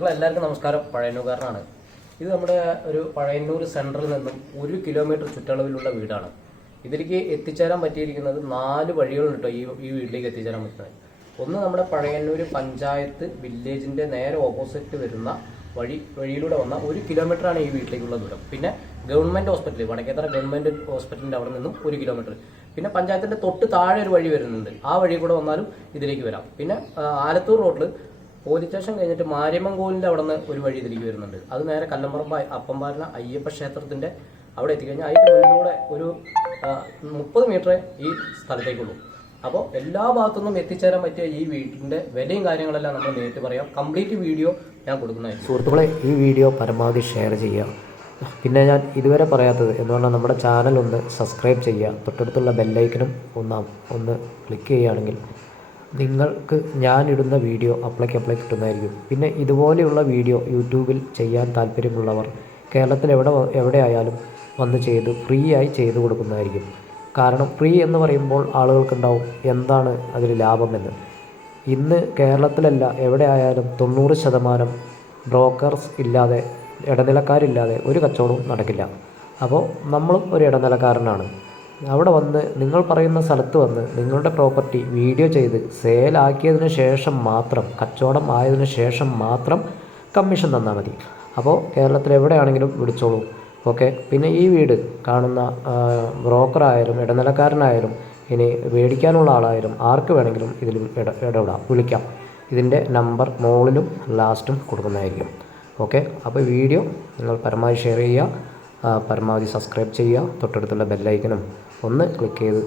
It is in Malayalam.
സുഹൃത്തുക്കളെ എല്ലാവർക്കും നമസ്കാരം. പഴയന്നൂർക്കാരനാണ്. ഇത് നമ്മുടെ ഒരു പഴയന്നൂർ സെൻട്രൽ നിന്നും 1 കിലോമീറ്റർ ചുറ്റളവിലുള്ള വീടാണ്. ഇതിലേക്ക് എത്തിച്ചേരാൻ പറ്റിയിരിക്കുന്നത് 4 വഴികളുണ്ട് ഈ വീട്ടിലേക്ക് എത്തിച്ചേരാൻ പറ്റുന്നത്. ഒന്ന് നമ്മുടെ പഴയന്നൂർ പഞ്ചായത്ത് വില്ലേജിന്റെ നേരെ ഓപ്പോസിറ്റ് വരുന്ന വഴിയിലൂടെ വന്ന 1 കിലോമീറ്ററാണ് ഈ വീട്ടിലേക്കുള്ള ദൂരം. പിന്നെ ഗവൺമെന്റ് ഹോസ്പിറ്റൽ, വടക്കേത്തറ ഗവൺമെന്റ് ഹോസ്പിറ്റലിന്റെ അവിടെ നിന്നും 1 കിലോമീറ്റർ. പിന്നെ പഞ്ചായത്തിന്റെ തൊട്ട് താഴെ ഒരു വഴി വരുന്നുണ്ട്, ആ വഴി കൂടെ വന്നാലും ഇതിലേക്ക് വരാം. പിന്നെ ആലത്തൂർ റോഡിൽ പോലീസ് സ്റ്റേഷൻ കഴിഞ്ഞിട്ട് മാര്യമ്മൻകോവിലിന്റെ അവിടെ നിന്ന് ഒരു വഴി ഇതിലേക്ക് വരുന്നുണ്ട്. അത് നേരെ കല്ലമ്പറമ്പ് അപ്പംപാരണ അയ്യപ്പ ക്ഷേത്രത്തിന്റെ അവിടെ എത്തിക്കഴിഞ്ഞാൽ അതിന്റെ മുന്നിലൂടെ ഒരു 30 മീറ്റർ ഈ സ്ഥലത്തേക്കുള്ളൂ. അപ്പോൾ എല്ലാ ഭാഗത്തുനിന്നും എത്തിച്ചേരാൻ പറ്റിയ ഈ വീടിന്റെ വിലയും കാര്യങ്ങളെല്ലാം നമ്മൾ നേരിട്ട് പറയാം. കംപ്ലീറ്റ് വീഡിയോ ഞാൻ കൊടുക്കുന്നതായിരിക്കും. സുഹൃത്തുക്കളെ, ഈ വീഡിയോ പരമാവധി ഷെയർ ചെയ്യുക. പിന്നെ ഞാൻ ഇതുവരെ പറയാത്തത് എന്ന് പറഞ്ഞാൽ നമ്മുടെ ചാനൽ ഒന്ന് സബ്സ്ക്രൈബ് ചെയ്യുക. തൊട്ടടുത്തുള്ള ബെല്ലൈക്കനും ഒന്ന് ക്ലിക്ക് ചെയ്യുകയാണെങ്കിൽ നിങ്ങൾക്ക് ഞാനിടുന്ന വീഡിയോ അപ്ലൈ കിട്ടുന്നതായിരിക്കും. പിന്നെ ഇതുപോലെയുള്ള വീഡിയോ യൂട്യൂബിൽ ചെയ്യാൻ താല്പര്യമുള്ളവർ കേരളത്തിൽ എവിടെ ആയാലും വന്ന് ഫ്രീ ആയി ചെയ്തു കൊടുക്കുന്നതായിരിക്കും. കാരണം ഫ്രീ എന്ന് പറയുമ്പോൾ ആളുകൾക്കുണ്ടാവും എന്താണ് അതിൽ ലാഭമെന്ന്. ഇന്ന് കേരളത്തിലല്ല എവിടെ ആയാലും 90% ബ്രോക്കേഴ്സ് ഇല്ലാതെ, ഇടനിലക്കാരില്ലാതെ ഒരു കച്ചവടവും നടക്കില്ല. അപ്പോൾ നമ്മളും ഒരു ഇടനിലക്കാരനാണ്. അവിടെ വന്ന് നിങ്ങൾ പറയുന്ന സ്ഥലത്ത് വന്ന് നിങ്ങളുടെ പ്രോപ്പർട്ടി വീഡിയോ ചെയ്ത് സെയിലാക്കിയതിന് ശേഷം മാത്രം, കച്ചവടം ആയതിനു ശേഷം മാത്രം കമ്മീഷൻ തന്നാൽ മതി. അപ്പോൾ കേരളത്തിൽ എവിടെയാണെങ്കിലും വിളിച്ചോളൂ. ഓക്കെ. പിന്നെ ഈ വീട് കാണുന്ന ബ്രോക്കറായാലും ഇടനിലക്കാരനായാലും ഇനി മേടിക്കാനുള്ള ആളായാലും ആർക്ക് വേണമെങ്കിലും ഇതിൽ ഇടപെടാം, വിളിക്കാം. ഇതിൻ്റെ നമ്പർ മുകളിലും ലാസ്റ്റും കൊടുക്കുന്നതായിരിക്കും. ഓക്കെ. അപ്പോൾ വീഡിയോ നിങ്ങൾ പരമാവധി ഷെയർ ചെയ്യുക, പരമാവധി സബ്സ്ക്രൈബ് ചെയ്യുക. തൊട്ടടുത്തുള്ള ബെല്ലൈക്കനും ഒന്ന് ക്ലിക്ക് ചെയ്ത്